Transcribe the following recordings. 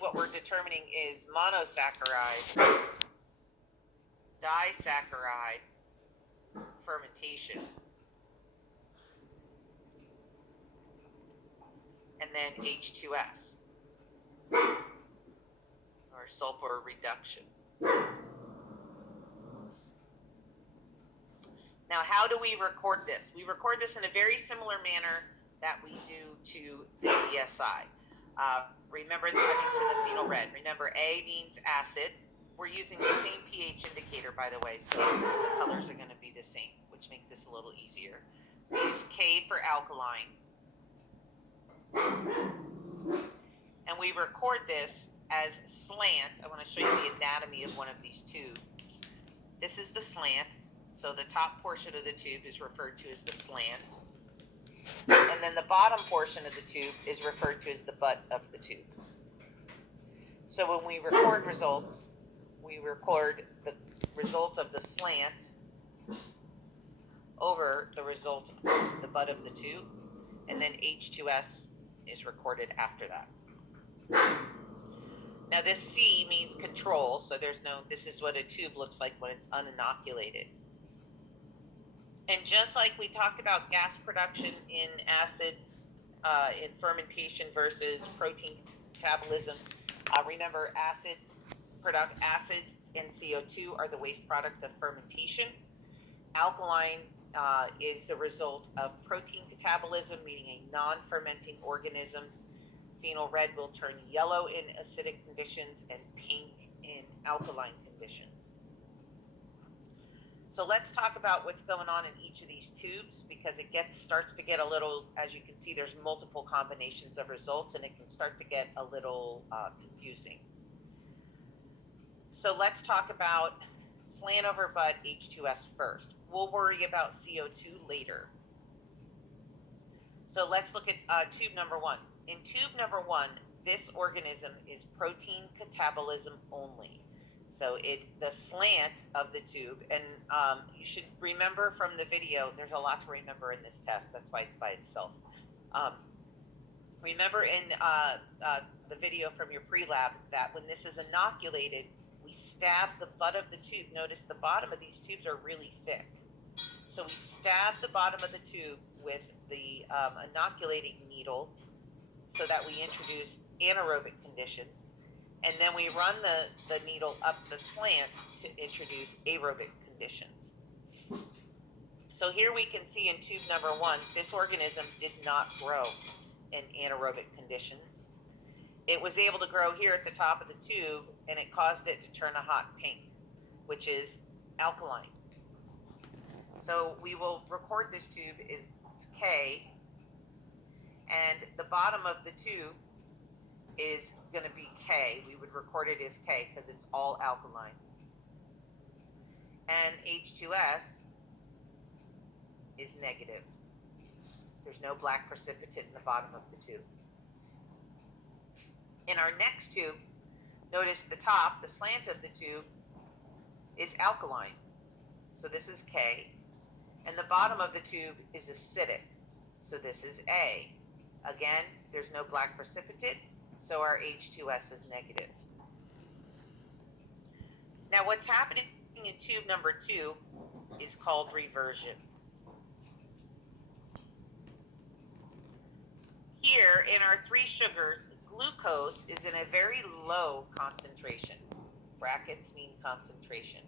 what we're determining is monosaccharide, disaccharide fermentation, and then H2S, or sulfur reduction. Now, how do we record this? We record this in a very similar manner that we do to the DSI. Remember the heading to the phenol red. Remember, A means acid. We're using the same pH indicator, by the way, so the colors are going to be the same, which makes this a little easier. We use K for alkaline. And we record this as slant. I want to show you the anatomy of one of these tubes. This is the slant. So the top portion of the tube is referred to as the slant. And then the bottom portion of the tube is referred to as the butt of the tube. So when we record results, we record the result of the slant over the result of the butt of the tube, and then H2S is recorded after that. Now this C means control, so this is what a tube looks like when it's uninoculated. And just like we talked about gas production in acid, in fermentation versus protein catabolism, remember acid and CO2 are the waste product of fermentation. Alkaline is the result of protein catabolism, meaning a non-fermenting organism. Phenol red will turn yellow in acidic conditions and pink in alkaline conditions. So let's talk about what's going on in each of these tubes, because it starts to get a little, as you can see, there's multiple combinations of results, and it can start to get a little confusing. So let's talk about slant over butt H2S first. We'll worry about CO2 later. So let's look at tube number one. In tube number one, this organism is protein catabolism only. So the slant of the tube, and you should remember from the video, there's a lot to remember in this test, that's why it's by itself. Remember in the video from your pre-lab that when this is inoculated, we stab the butt of the tube. Notice the bottom of these tubes are really thick. So we stab the bottom of the tube with the inoculating needle so that we introduce anaerobic conditions. And then we run the needle up the slant to introduce aerobic conditions. So here we can see in tube number one, this organism did not grow in anaerobic conditions. It was able to grow here at the top of the tube, and it caused it to turn a hot pink, which is alkaline. So we will record this tube as K, and the bottom of the tube is going to be K. We would record it as K because it's all alkaline. And H2S is negative. There's no black precipitate in the bottom of the tube. In our next tube, notice the top, the slant of the tube, is alkaline. So this is K. And the bottom of the tube is acidic. So this is A. Again, there's no black precipitate, so our H2S is negative. Now what's happening in tube number two is called reversion. Here in our three sugars, glucose is in a very low concentration. Brackets mean concentration.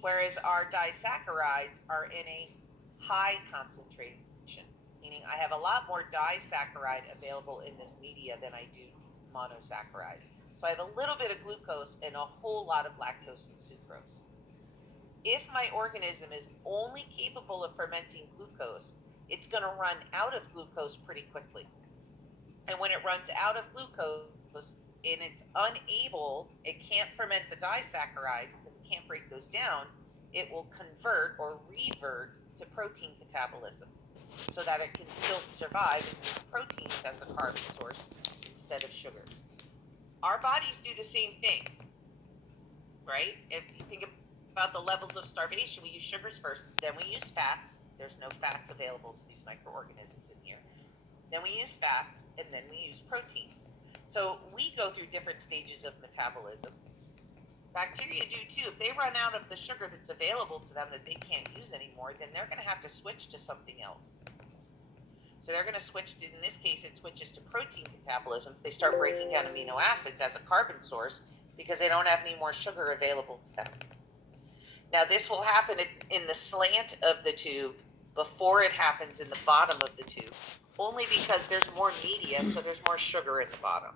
Whereas our disaccharides are in a high concentration, meaning I have a lot more disaccharide available in this media than I do monosaccharide. So I have a little bit of glucose and a whole lot of lactose and sucrose. If my organism is only capable of fermenting glucose, it's going to run out of glucose pretty quickly. And when it runs out of glucose and it's unable, it can't ferment the disaccharides because it can't break those down, it will convert or revert to protein catabolism so that it can still survive and use proteins as a carb source instead of sugar. Our bodies do the same thing, right? If you think about the levels of starvation, we use sugars first, then we use fats. There's no fats available to these microorganisms in here. Then we use fats, and then we use proteins. So we go through different stages of metabolism. Bacteria do too. If they run out of the sugar that's available to them that they can't use anymore, then they're going to have to switch to something else. So they're going to switch to, in this case, it switches to protein metabolisms. They start breaking down amino acids as a carbon source because they don't have any more sugar available to them. Now, this will happen in the slant of the tube before it happens in the bottom of the tube, only because there's more media, so there's more sugar in the bottom.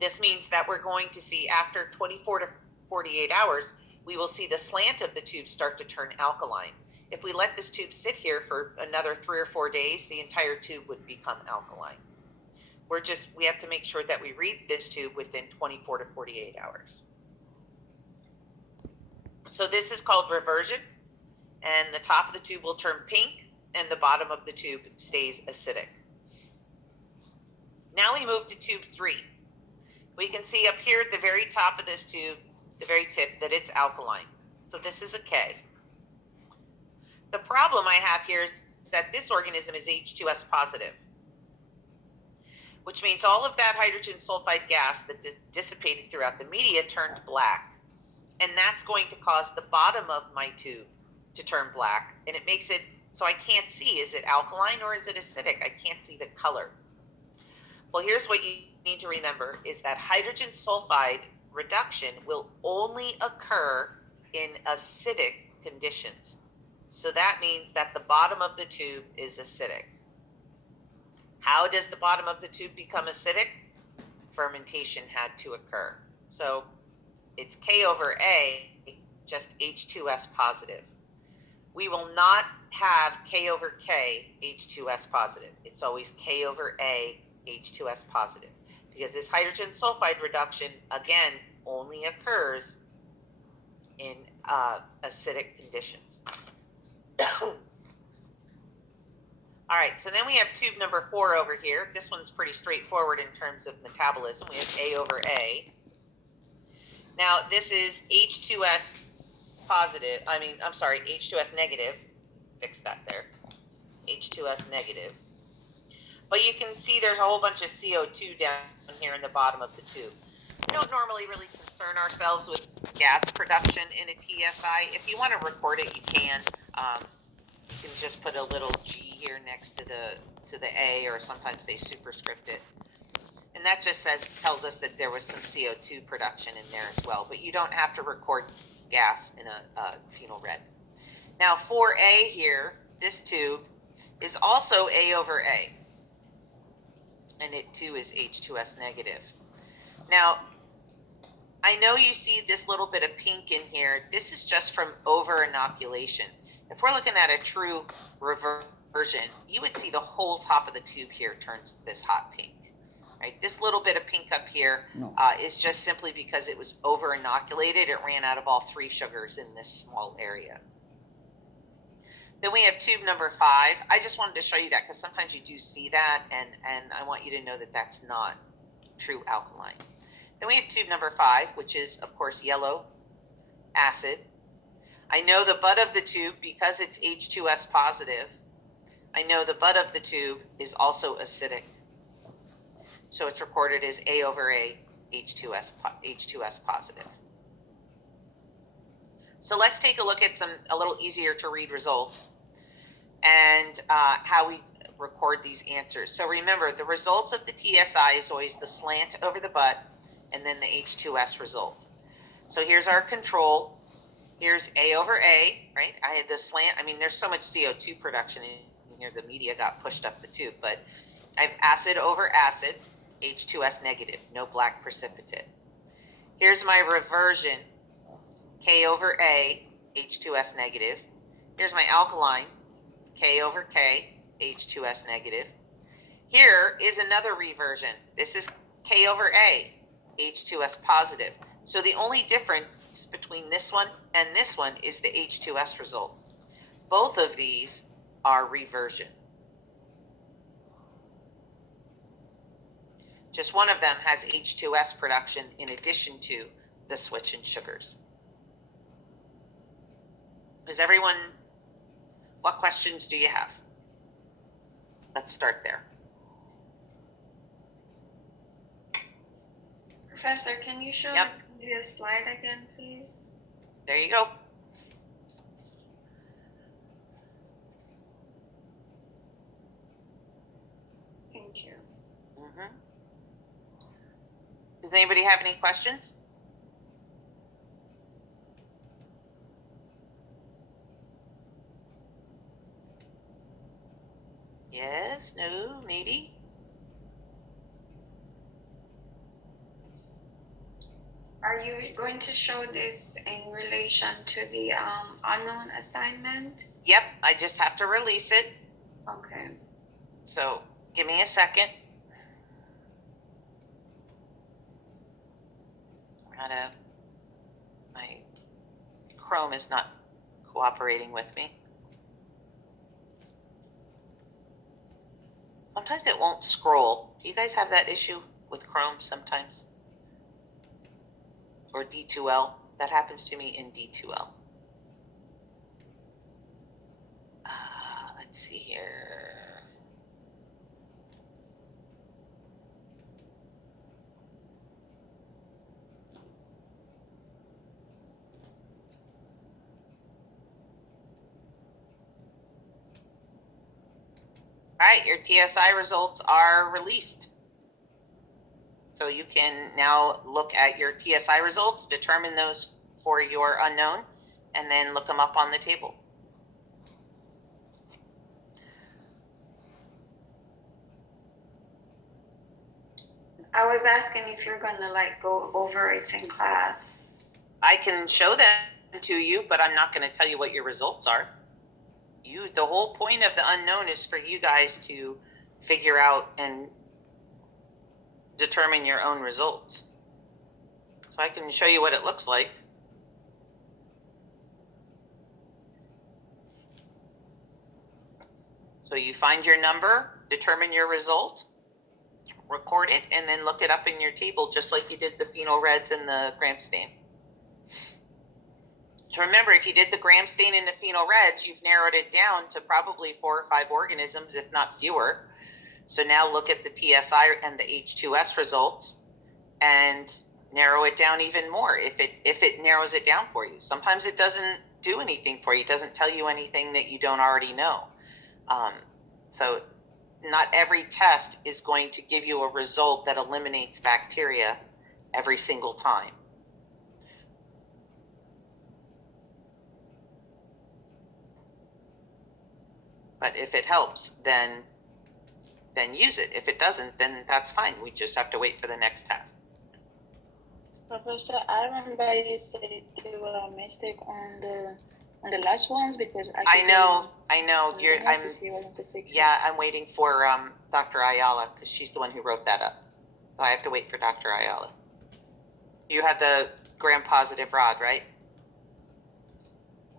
This means that we're going to see after 24 to 48 hours, we will see the slant of the tube start to turn alkaline. If we let this tube sit here for another 3 or 4 days, the entire tube would become alkaline. We have to make sure that we read this tube within 24 to 48 hours. So this is called reversion, and the top of the tube will turn pink and the bottom of the tube stays acidic. Now we move to tube 3. We can see up here at the very top of this tube, the very tip, that it's alkaline. So this is a K. The problem I have here is that this organism is H2S positive, which means all of that hydrogen sulfide gas that dissipated throughout the media turned black. And that's going to cause the bottom of my tube to turn black. And it makes it so I can't see, is it alkaline or is it acidic? I can't see the color. Well, here's what you need to remember is that hydrogen sulfide reduction will only occur in acidic conditions. So that means that the bottom of the tube is acidic. How does the bottom of the tube become acidic? Fermentation had to occur. So it's K over A, just H2S positive. We will not have K over K, H2S positive. It's always K over A, H2S positive. Because this hydrogen sulfide reduction, again, only occurs in acidic conditions. All right, so then we have tube number 4 over here. This one's pretty straightforward in terms of metabolism. We have A over A. Now, this is H2S positive. H2S negative. Fix that there. H2S negative. But you can see there's a whole bunch of CO2 down here in the bottom of the tube. We don't normally really concern ourselves with gas production in a TSI. If you want to record it, you can. You can just put a little G here next to the A, or sometimes they superscript it. And that just tells us that there was some CO2 production in there as well. But you don't have to record gas in a phenol red. Now 4A here, this tube, is also A over A. And it too is H2S negative. Now, I know you see this little bit of pink in here. This is just from over-inoculation. If we're looking at a true reversion, you would see the whole top of the tube here turns this hot pink. Right? This little bit of pink up here is just simply because it was over-inoculated. It ran out of all 3 sugars in this small area. Then we have tube number 5. I just wanted to show you that because sometimes you do see that, and I want you to know that that's not true alkaline. Then we have tube number 5, which is, of course, yellow acid. I know the butt of the tube, because it's H2S positive, I know the butt of the tube is also acidic. So it's recorded as A over A, H2S positive. So let's take a look at a little easier to read results and how we record these answers. So remember, the results of the TSI is always the slant over the butt and then the H2S result. So here's our control. Here's A over A, right? I had the slant. I mean, there's so much CO2 production in here, the media got pushed up the tube, but I have acid over acid, H2S negative, no black precipitate. Here's my reversion, K over A, H2S negative. Here's my alkaline, K over K, H2S negative. Here is another reversion. This is K over A, H2S positive. So the only difference between this one and this one is the H2S result. Both of these are reversion. Just one of them has H2S production in addition to the switch in sugars. What questions do you have? Let's start there. Professor, can you show Yep. the previous slide again, please? There you go. Thank you. Mm-hmm. Does anybody have any questions? Yes, no, maybe? Are you going to show this in relation to the unknown assignment? Yep, I just have to release it. Okay. So give me a second. My Chrome is not cooperating with me. Sometimes it won't scroll. Do you guys have that issue with Chrome sometimes? Or D2L? That happens to me in D2L. Let's see here. All right, your TSI results are released. So you can now look at your TSI results, determine those for your unknown, and then look them up on the table. I was asking if you're gonna like go over it in class. I can show them to you, but I'm not going to tell you what your results are. The whole point of the unknown is for you guys to figure out and determine your own results. So I can show you what it looks like. So you find your number, determine your result, record it, and then look it up in your table, just like you did the phenol reds and the gram stain. So remember, if you did the gram stain and the phenol reds, you've narrowed it down to probably 4 or 5 organisms, if not fewer. So now look at the TSI and the H2S results and narrow it down even more if it narrows it down for you. Sometimes it doesn't do anything for you. It doesn't tell you anything that you don't already know. So not every test is going to give you a result that eliminates bacteria every single time. But if it helps, then use it. If it doesn't, then that's fine. We just have to wait for the next test. Professor, I remember you said there were a mistake on the last ones because I know. I'm waiting for Dr. Ayala because she's the one who wrote that up. So I have to wait for Dr. Ayala. You have the gram-positive rod, right?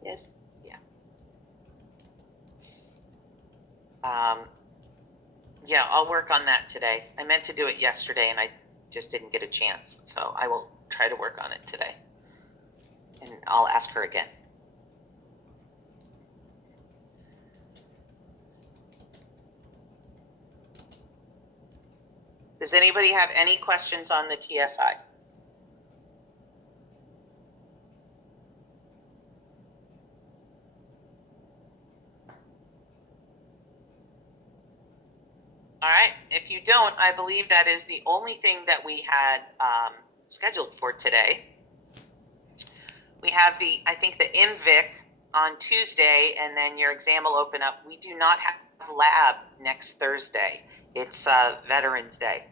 Yes. Yeah. Yeah, I'll work on that today. I meant to do it yesterday and I just didn't get a chance. So I will try to work on it today. And I'll ask her again. Does anybody have any questions on the TSI? All right, if you don't, I believe that is the only thing that we had scheduled for today. We have I think the MVIC on Tuesday, and then your exam will open up. We do not have lab next Thursday. It's Veterans Day.